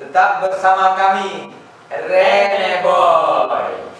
Tetap bersama kami, Rene Boy.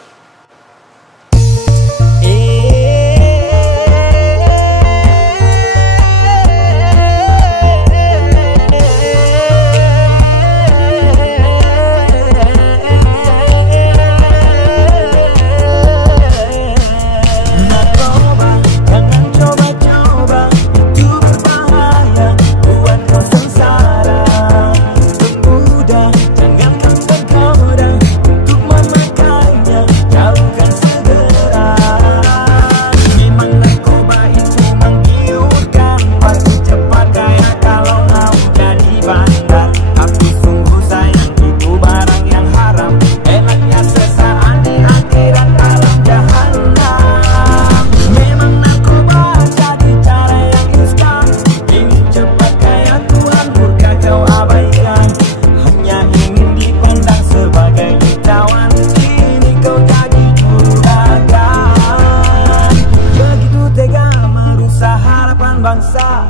Bangsa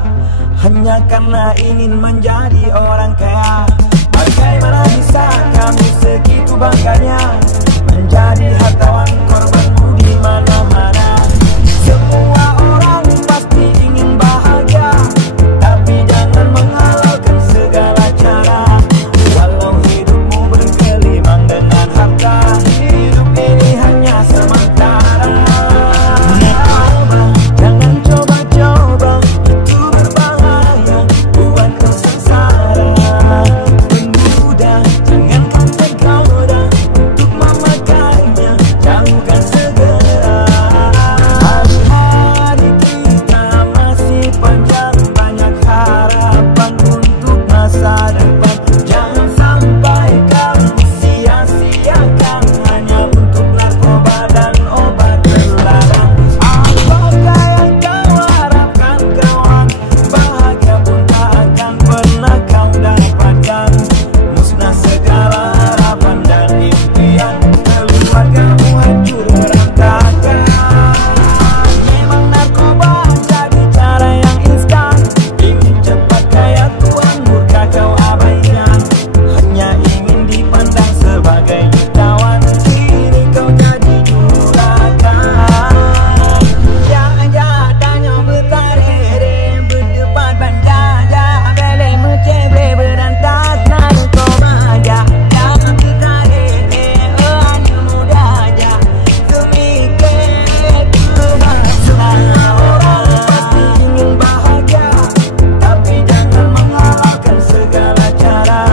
hanya karena ingin menjadi orang kaya. Bagaimana bisa kami segitu bangganya menjadi hartawan korbanmu di mana-mana? Semua orang pasti ingin bahagia, tapi jangan menghalalkan segala cara. Walau hidupmu bergelimang dengan harta, hidup ini hanya sementara. Jangan coba-coba, itu berbahaya, buat kau sengsara. Pemuda, jangan kau tergoda untuk memakainya, jauhkan segera. Hari-hari kita masih panjang, banyak harapan untuk masa depan. Jangan sampai kamu sia-siakan hanya untuk narkoba dan obat terlarang. Apakah yang kau harapkan kawan? Bahagia pun tak akan pernah kau dapatkan. Musnah segala harapan dan impian, keluargamu hancur berantakan. Memang narkoba jadi cara yang instan, ingin cepat kaya Tuhan murka kau abaikan. Hanya ingin dipandang sebagai jutawan, kini kau jadi juragan. Jangan tanya bertarere, berdebat bandaja, bele mencebe berantas narkoba aja. Jangan bertarere, hanya muda aja, demi kebangsaan. Orang pasti ingin bahagia, tapi jangan menghalalkan segala cara.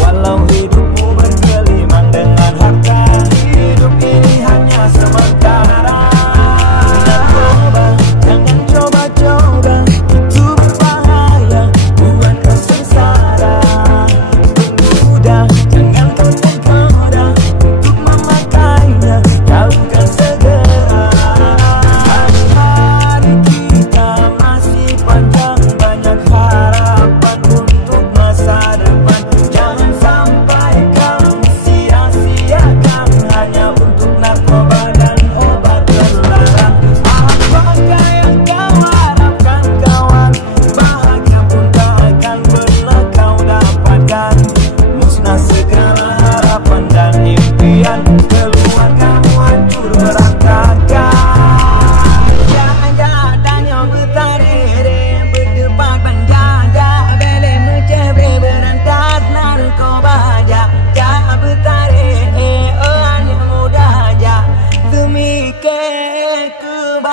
Walau hidupmu bergelimang dengan harta, hidup ini hanya sementara. Narkoba, jangan coba-coba, itu berbahaya, buat kau sengsara. Pemuda, jangan kau tergoda untuk memakainya, jauhkan segera. Hari-hari kita masih panjang, banyak harapan untuk masa depan. Jangan sampai kamu sia-siakan hanya untuk narkoba dan obat terlarang. Apakah yang kau harapkan kawan? Bahagia pun tak akan pernah kau dapatkan. Musnah segala harapan dan impian, keluargamu hancur berantakan. Jangan tanya bertarere, berdebat bandaja, bele mencebe berantas narkoba aja. Jangan bertarere, hanya muda aja, demi kebangsaan.